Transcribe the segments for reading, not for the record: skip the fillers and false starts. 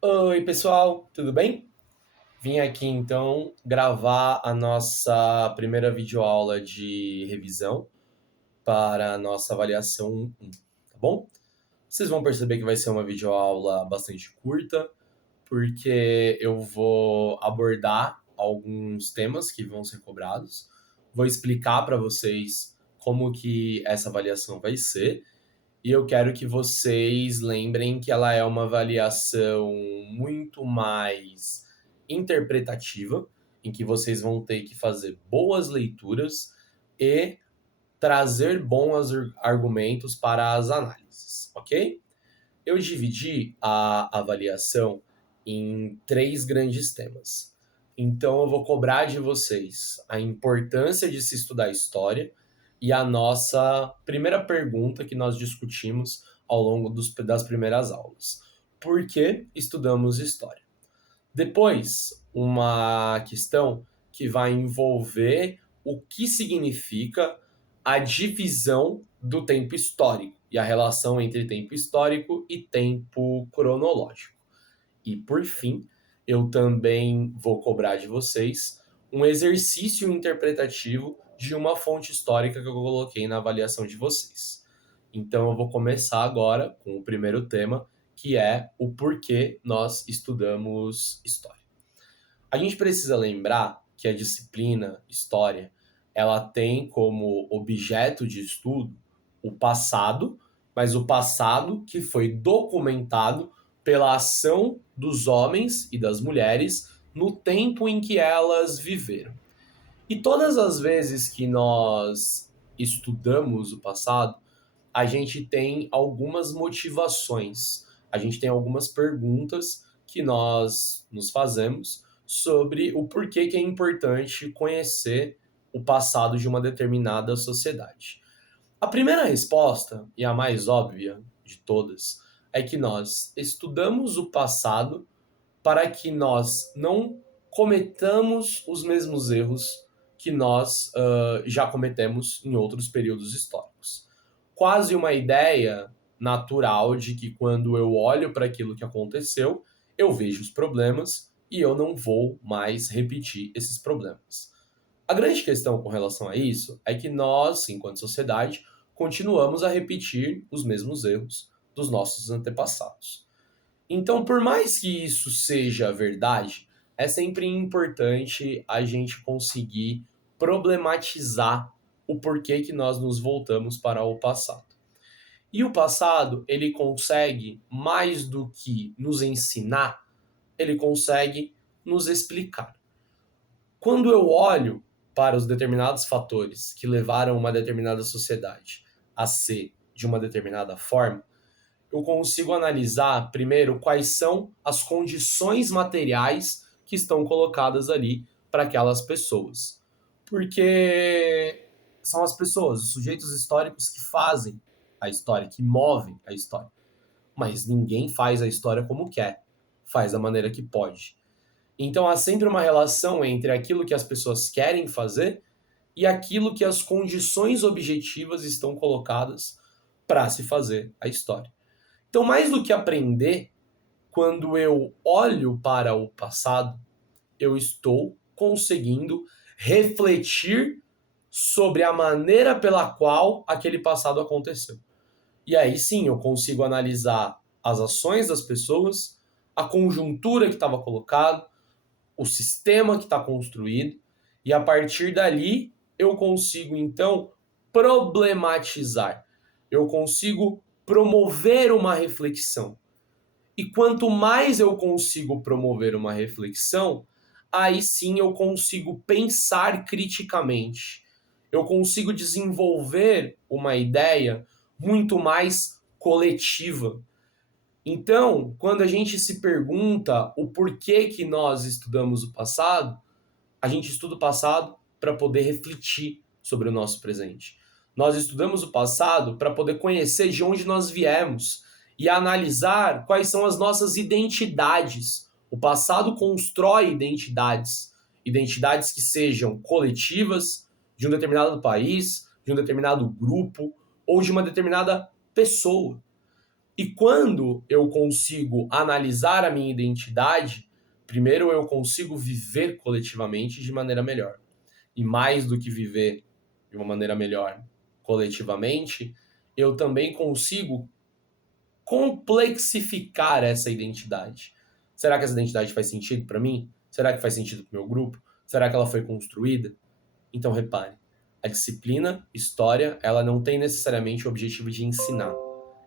Oi, pessoal, tudo bem? Vim aqui então gravar a nossa primeira videoaula de revisão para a nossa avaliação 1, tá bom? Vocês vão perceber que vai ser uma videoaula bastante curta, porque eu vou abordar alguns temas que vão ser cobrados, vou explicar para vocês como que essa avaliação vai ser, e eu quero que vocês lembrem que ela é uma avaliação muito mais interpretativa, em que vocês vão ter que fazer boas leituras e trazer bons argumentos para as análises, ok? Eu dividi a avaliação em três grandes temas. Então, eu vou cobrar de vocês a importância de se estudar história e a nossa primeira pergunta que nós discutimos ao longo das primeiras aulas. Por que estudamos história? Depois, uma questão que vai envolver o que significa a divisão do tempo histórico e a relação entre tempo histórico e tempo cronológico. E, por fim, eu também vou cobrar de vocês um exercício interpretativo de uma fonte histórica que eu coloquei na avaliação de vocês. Então, eu vou começar agora com o primeiro tema, que é o porquê nós estudamos história. A gente precisa lembrar que a disciplina história, ela tem como objeto de estudo o passado, mas o passado que foi documentado pela ação dos homens e das mulheres no tempo em que elas viveram. E todas as vezes que nós estudamos o passado, a gente tem algumas motivações, a gente tem algumas perguntas que nós nos fazemos sobre o porquê que é importante conhecer o passado de uma determinada sociedade. A primeira resposta, e a mais óbvia de todas, é que nós estudamos o passado para que nós não cometamos os mesmos erros que nós já cometemos em outros períodos históricos. Quase uma ideia natural de que quando eu olho para aquilo que aconteceu, eu vejo os problemas e eu não vou mais repetir esses problemas. A grande questão com relação a isso é que nós, enquanto sociedade, continuamos a repetir os mesmos erros dos nossos antepassados. Então, por mais que isso seja verdade, é sempre importante a gente conseguir problematizar o porquê que nós nos voltamos para o passado. E o passado, ele consegue, mais do que nos ensinar, ele consegue nos explicar. Quando eu olho para os determinados fatores que levaram uma determinada sociedade a ser de uma determinada forma, eu consigo analisar primeiro quais são as condições materiais que estão colocadas ali para aquelas pessoas. Porque são as pessoas, os sujeitos históricos que fazem a história, que movem a história. Mas ninguém faz a história como quer, faz da maneira que pode. Então há sempre uma relação entre aquilo que as pessoas querem fazer e aquilo que as condições objetivas estão colocadas para se fazer a história. Então, mais do que aprender, quando eu olho para o passado, eu estou conseguindo refletir sobre a maneira pela qual aquele passado aconteceu. E aí sim eu consigo analisar as ações das pessoas, a conjuntura que estava colocada, o sistema que está construído, e a partir dali eu consigo então problematizar, eu consigo promover uma reflexão. E quanto mais eu consigo promover uma reflexão, aí sim eu consigo pensar criticamente. Eu consigo desenvolver uma ideia muito mais coletiva. Então, quando a gente se pergunta o porquê que nós estudamos o passado, a gente estuda o passado para poder refletir sobre o nosso presente. Nós estudamos o passado para poder conhecer de onde nós viemos e analisar quais são as nossas identidades. O passado constrói identidades, identidades que sejam coletivas, de um determinado país, de um determinado grupo ou de uma determinada pessoa. E quando eu consigo analisar a minha identidade, primeiro eu consigo viver coletivamente de maneira melhor. E mais do que viver de uma maneira melhor coletivamente, eu também consigo complexificar essa identidade. Será que essa identidade faz sentido para mim? Será que faz sentido para o meu grupo? Será que ela foi construída? Então repare, a disciplina História, ela não tem necessariamente o objetivo de ensinar.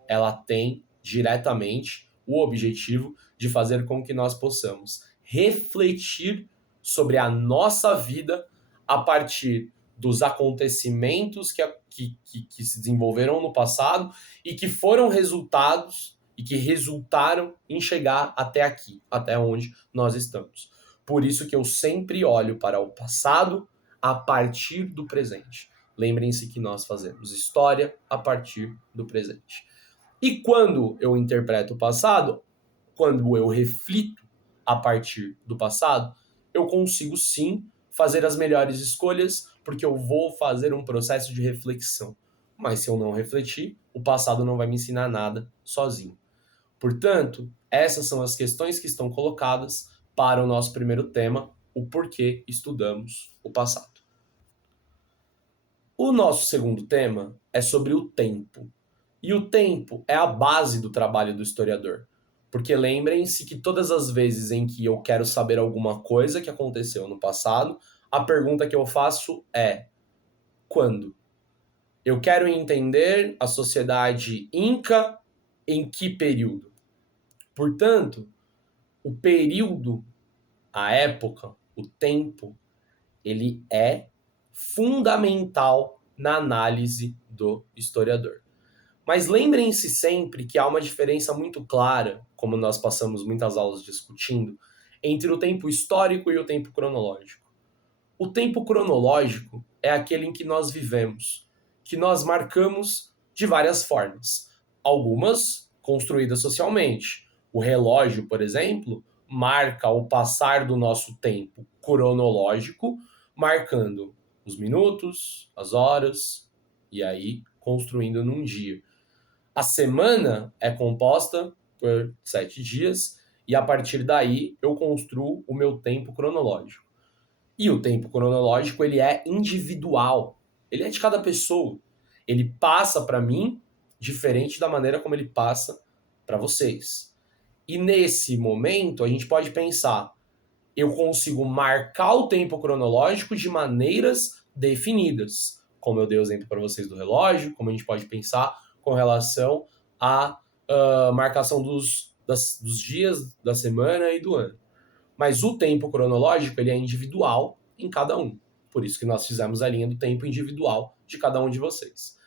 Ela tem diretamente o objetivo de fazer com que nós possamos refletir sobre a nossa vida a partir dos acontecimentos que se desenvolveram no passado e que foram resultados e que resultaram em chegar até aqui, até onde nós estamos. Por isso que eu sempre olho para o passado a partir do presente. Lembrem-se que nós fazemos história a partir do presente. E quando eu interpreto o passado, quando eu reflito a partir do passado, eu consigo sim fazer as melhores escolhas, porque eu vou fazer um processo de reflexão. Mas se eu não refletir, o passado não vai me ensinar nada sozinho. Portanto, essas são as questões que estão colocadas para o nosso primeiro tema, o porquê estudamos o passado. O nosso segundo tema é sobre o tempo. E o tempo é a base do trabalho do historiador. Porque lembrem-se que todas as vezes em que eu quero saber alguma coisa que aconteceu no passado, a pergunta que eu faço é: quando? Eu quero entender a sociedade Inca em que período? Portanto, o período, a época, o tempo, ele é fundamental na análise do historiador. Mas lembrem-se sempre que há uma diferença muito clara, como nós passamos muitas aulas discutindo, entre o tempo histórico e o tempo cronológico. O tempo cronológico é aquele em que nós vivemos, que nós marcamos de várias formas. Algumas construídas socialmente. O relógio, por exemplo, marca o passar do nosso tempo cronológico, marcando os minutos, as horas, e aí construindo num dia. A semana é composta por 7 dias e a partir daí eu construo o meu tempo cronológico. E o tempo cronológico ele é individual, ele é de cada pessoa. Ele passa para mim diferente da maneira como ele passa para vocês. E nesse momento a gente pode pensar, eu consigo marcar o tempo cronológico de maneiras definidas, como eu dei o exemplo para vocês do relógio, como a gente pode pensar com relação à marcação dos dias da semana e do ano. Mas o tempo cronológico ele é individual em cada um. Por isso que nós fizemos a linha do tempo individual de cada um de vocês.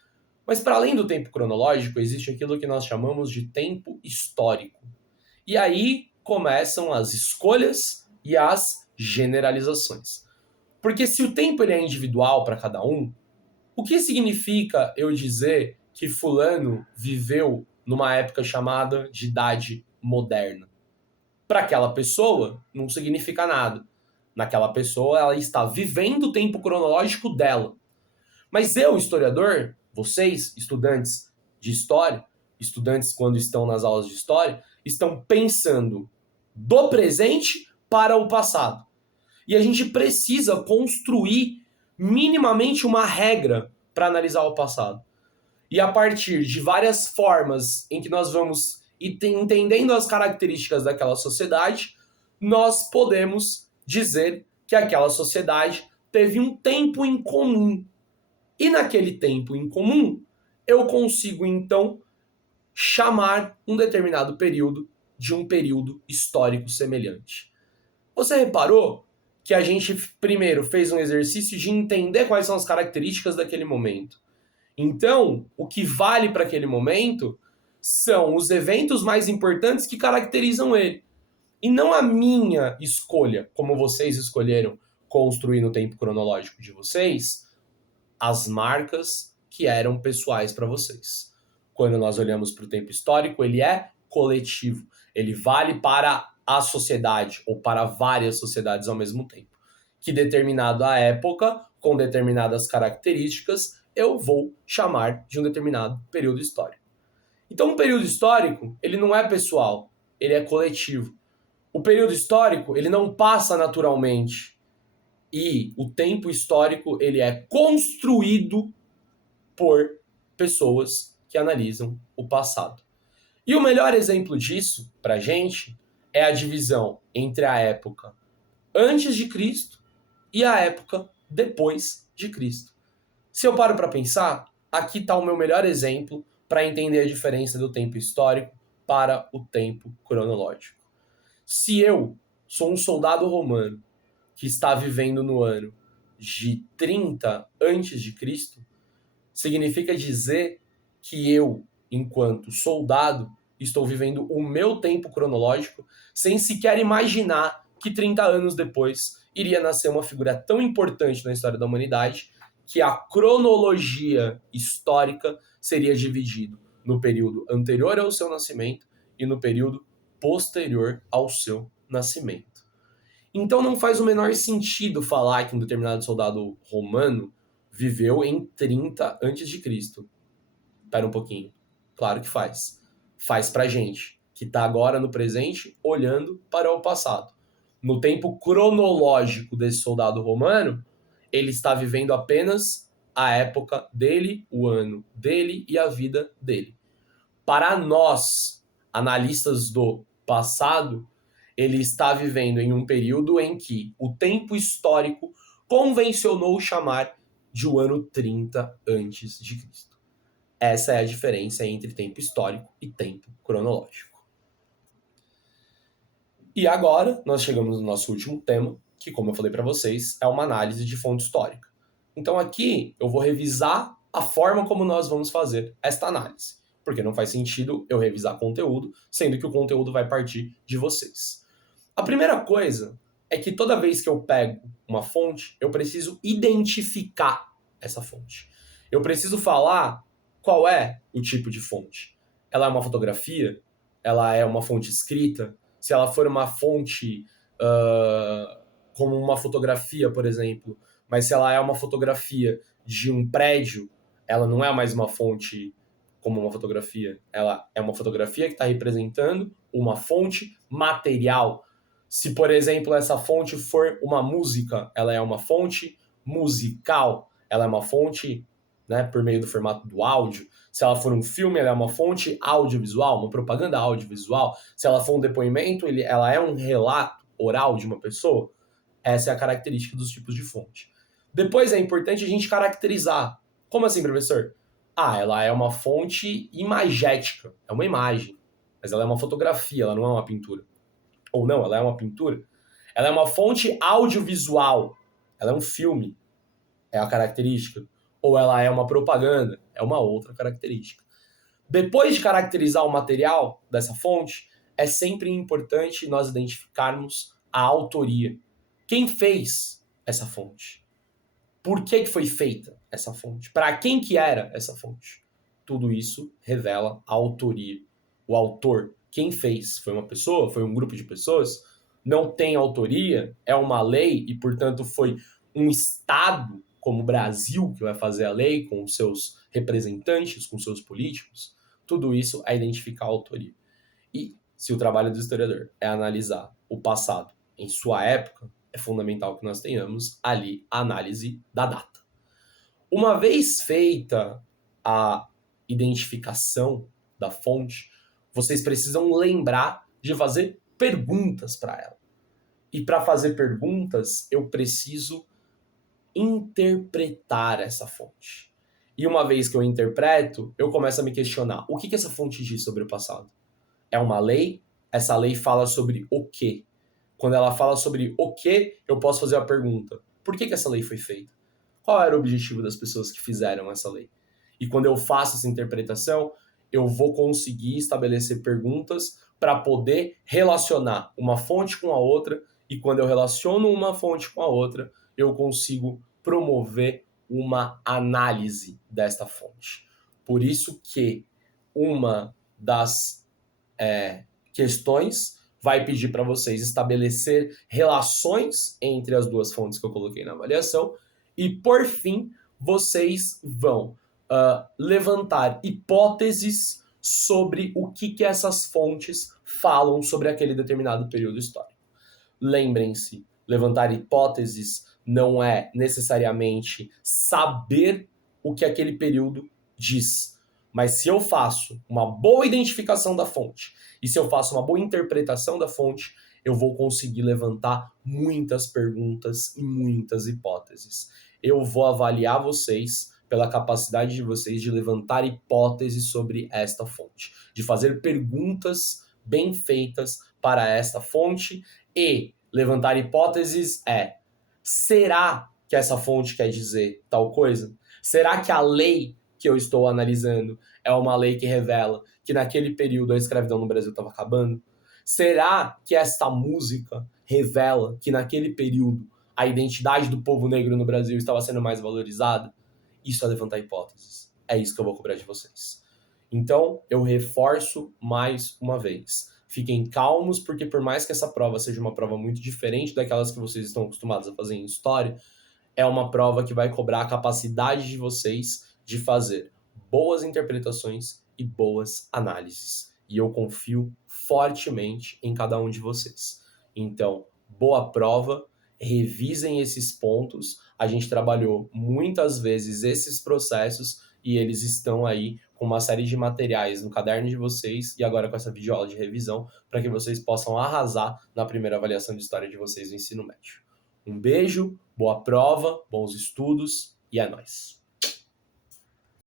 Mas para além do tempo cronológico, existe aquilo que nós chamamos de tempo histórico. E aí começam as escolhas e as generalizações. Porque se o tempo ele é individual para cada um, o que significa eu dizer que fulano viveu numa época chamada de Idade Moderna? Para aquela pessoa, não significa nada. Naquela pessoa, ela está vivendo o tempo cronológico dela. Mas eu, historiador, vocês, estudantes de história, estudantes quando estão nas aulas de história, estão pensando do presente para o passado. E a gente precisa construir minimamente uma regra para analisar o passado. E a partir de várias formas em que nós vamos entendendo as características daquela sociedade, nós podemos dizer que aquela sociedade teve um tempo em comum. E naquele tempo em comum, eu consigo então chamar um determinado período de um período histórico semelhante. Você reparou que a gente primeiro fez um exercício de entender quais são as características daquele momento. Então, o que vale para aquele momento são os eventos mais importantes que caracterizam ele. E não a minha escolha, como vocês escolheram construir no tempo cronológico de vocês, as marcas que eram pessoais para vocês. Quando nós olhamos para o tempo histórico, ele é coletivo. Ele vale para a sociedade ou para várias sociedades ao mesmo tempo. Que determinada época, com determinadas características, eu vou chamar de um determinado período histórico. Então, o período histórico, ele não é pessoal, ele é coletivo. O período histórico, ele não passa naturalmente. E o tempo histórico, ele é construído por pessoas que analisam o passado. E o melhor exemplo disso, pra gente, é a divisão entre a época antes de Cristo e a época depois de Cristo. Se eu paro para pensar, aqui está o meu melhor exemplo para entender a diferença do tempo histórico para o tempo cronológico. Se eu sou um soldado romano que está vivendo no ano de 30 antes de Cristo, significa dizer que eu, enquanto soldado, estou vivendo o meu tempo cronológico sem sequer imaginar que 30 anos depois iria nascer uma figura tão importante na história da humanidade que a cronologia histórica seria dividida no período anterior ao seu nascimento e no período posterior ao seu nascimento. Então não faz o menor sentido falar que um determinado soldado romano viveu em 30 antes de Cristo. Espera um pouquinho. Claro que faz. Faz pra gente, que tá agora no presente, olhando para o passado. No tempo cronológico desse soldado romano, ele está vivendo apenas a época dele, o ano dele e a vida dele. Para nós, analistas do passado, ele está vivendo em um período em que o tempo histórico convencionou chamar de o ano 30 antes de Cristo. Essa é a diferença entre tempo histórico e tempo cronológico. E agora nós chegamos no nosso último tema, que, como eu falei para vocês, é uma análise de fonte histórica. Então aqui eu vou revisar a forma como nós vamos fazer esta análise, porque não faz sentido eu revisar conteúdo, sendo que o conteúdo vai partir de vocês. A primeira coisa é que toda vez que eu pego uma fonte, eu preciso identificar essa fonte. Eu preciso falar qual é o tipo de fonte. Ela é uma fotografia? Ela é uma fonte escrita? Se ela for uma fonte como uma fotografia, por exemplo, mas se ela é uma fotografia de um prédio, ela não é mais uma fonte como uma fotografia. Ela é uma fotografia que está representando uma fonte material. Se, por exemplo, essa fonte for uma música, ela é uma fonte musical. Ela é uma fonte, né, por meio do formato do áudio. Se ela for um filme, ela é uma fonte audiovisual, uma propaganda audiovisual. Se ela for um depoimento, ela é um relato oral de uma pessoa. Essa é a característica dos tipos de fonte. Depois é importante a gente caracterizar. Como assim, professor? Ela é uma fonte imagética, é uma imagem, mas ela é uma fotografia, ela não é uma pintura. Ou não, ela é uma pintura. Ela é uma fonte audiovisual, ela é um filme, é a característica. Ou ela é uma propaganda, é uma outra característica. Depois de caracterizar o material dessa fonte, é sempre importante nós identificarmos a autoria. Quem fez essa fonte? Por que foi feita essa fonte? Para quem que era essa fonte? Tudo isso revela a autoria. O autor, quem fez? Foi uma pessoa? Foi um grupo de pessoas? Não tem autoria? É uma lei e, portanto, foi um Estado, como o Brasil, que vai fazer a lei com os seus representantes, com seus políticos? Tudo isso é identificar a autoria. E se o trabalho do historiador é analisar o passado em sua época, é fundamental que nós tenhamos ali a análise da data. Uma vez feita a identificação da fonte, vocês precisam lembrar de fazer perguntas para ela. E para fazer perguntas, eu preciso interpretar essa fonte. E uma vez que eu interpreto, eu começo a me questionar: o que essa fonte diz sobre o passado? É uma lei? Essa lei fala sobre o quê? Quando ela fala sobre o que, eu posso fazer a pergunta: por que essa lei foi feita? Qual era o objetivo das pessoas que fizeram essa lei? E quando eu faço essa interpretação, eu vou conseguir estabelecer perguntas para poder relacionar uma fonte com a outra, e quando eu relaciono uma fonte com a outra, eu consigo promover uma análise desta fonte. Por isso que uma das questões vai pedir para vocês estabelecer relações entre as duas fontes que eu coloquei na avaliação e, por fim, vocês vão levantar hipóteses sobre o que essas fontes falam sobre aquele determinado período histórico. Lembrem-se, levantar hipóteses não é necessariamente saber o que aquele período diz. Mas se eu faço uma boa identificação da fonte e se eu faço uma boa interpretação da fonte, eu vou conseguir levantar muitas perguntas e muitas hipóteses. Eu vou avaliar vocês pela capacidade de vocês de levantar hipóteses sobre esta fonte, de fazer perguntas bem feitas para esta fonte e levantar hipóteses será que essa fonte quer dizer tal coisa? Será que a lei que eu estou analisando é uma lei que revela que naquele período a escravidão no Brasil estava acabando? Será que esta música revela que naquele período a identidade do povo negro no Brasil estava sendo mais valorizada? Isso é levantar hipóteses. É isso que eu vou cobrar de vocês. Então, eu reforço mais uma vez. Fiquem calmos, porque por mais que essa prova seja uma prova muito diferente daquelas que vocês estão acostumados a fazer em história, é uma prova que vai cobrar a capacidade de vocês de fazer boas interpretações e boas análises. E eu confio fortemente em cada um de vocês. Então, boa prova, revisem esses pontos. A gente trabalhou muitas vezes esses processos e eles estão aí com uma série de materiais no caderno de vocês e agora com essa videoaula de revisão para que vocês possam arrasar na primeira avaliação de história de vocês no ensino médio. Um beijo, boa prova, bons estudos e é nóis!